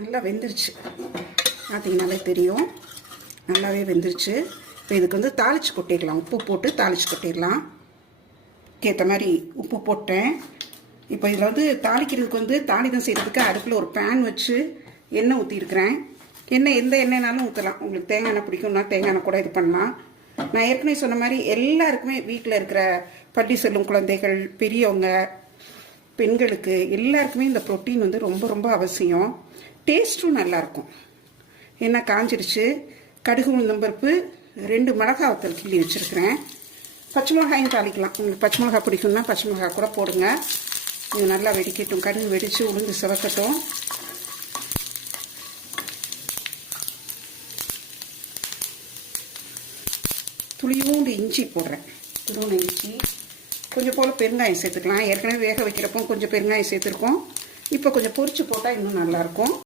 நல்லா வெந்துருச்சு, பார்த்தீங்கன்னாலே தெரியும். நல்லாவே வெந்துருச்சு. இப்போ இதுக்கு வந்து தாளித்து கொட்டிடலாம். உப்பு போட்டு தாளித்து கொட்டிடலாம். ஏற்ற மாதிரி உப்பு போட்டேன். இப்போ இதில் வந்து தாளிக்கிறதுக்கு வந்து தாளிதம் செய்கிறதுக்கு அடுப்பில் ஒரு பேன் வச்சு எண்ணெய் ஊற்றிருக்கிறேன். எண்ணெய் எந்த எண்ணெய்னாலும் ஊற்றலாம். உங்களுக்கு தேங்காய் எண்ணெய் பிடிக்கும்னா தேங்காய் எண்ணெய் கூட இது பண்ணலாம். நான் ஏற்கனவே சொன்ன மாதிரி எல்லாருக்குமே வீட்டில் இருக்கிற பள்ளி செல்லும் குழந்தைகள், பெரியவங்க, பெண்களுக்கு எல்லாருக்குமே இந்த ப்ரோட்டீன் வந்து ரொம்ப ரொம்ப அவசியம். டேஸ்ட்டும் நல்லாயிருக்கும். என்ன காஞ்சிருச்சு. கடுகு உளுந்தம்பருப்பு, 2 மிளகாய் வத்தல் கிள்ளி வச்சுருக்கிறேன். பச்சை மிளகாயும் தாளிக்கலாம். உங்களுக்கு பச்சை மிளகாய் பிடிக்கும்னா பச்சை மிளகாய் கூட போடுங்க. இது நல்லா வெடிக்கட்டும். கடுகு வெடித்து உளுந்து சிவக்கட்டும். துளியூண்டு இஞ்சி போடுறேன். துளியூண்டு இஞ்சி, கொஞ்சம் போல் பெருங்காயம் சேர்த்துக்கலாம். ஏற்கனவே வேக வைக்கிறப்போ கொஞ்சம் பெருங்காயம் சேர்த்துருக்கோம். இப்போ கொஞ்சம் பொரிச்சு போட்டால் இன்னும் நல்லாயிருக்கும்.